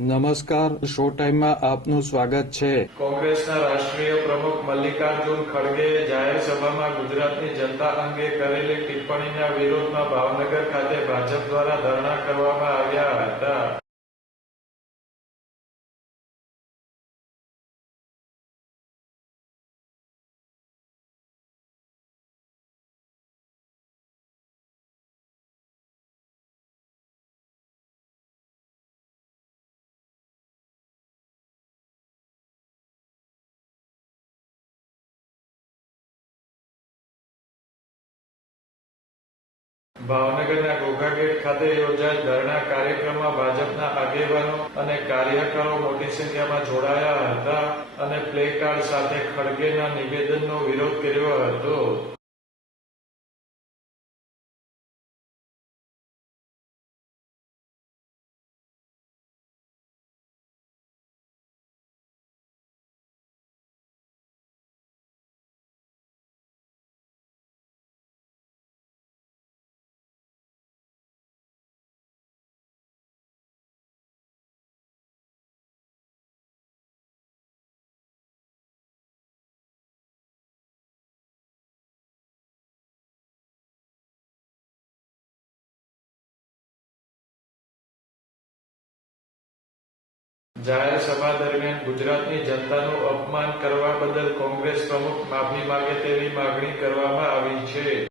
નમસ્કાર, શો ટાઈમમાં આપનું સ્વાગત છે. કોંગ્રેસના રાષ્ટ્રીય પ્રમુખ મલ્લિકાર્જુન ખડગેએ જાહેર સભામાં ગુજરાતની જનતા અંગે કરેલી ટિપ્પણીના વિરોધમાં ભાવનગર ખાતે ભાજપ દ્વારા ધરણા કરવામાં આવ્યા હતા. ભાવનગરના ઘોઘા ગેટ ખાતે યોજાયેલ ધરણા કાર્યક્રમમાં ભાજપના આગેવાનો અને કાર્યકરો મોટી સંખ્યામાં જોડાયા હતા અને પ્લે કાર્ડ સાથે ખડગેના નિવેદનનો વિરોધ કર્યો હતો. જાહેર સભા દરમિયાન ગુજરાતની જનતાનું અપમાન કરવા બદલ કોંગ્રેસ પ્રમુખ માફી માંગે તેવી માગણી કરવામાં આવી છે.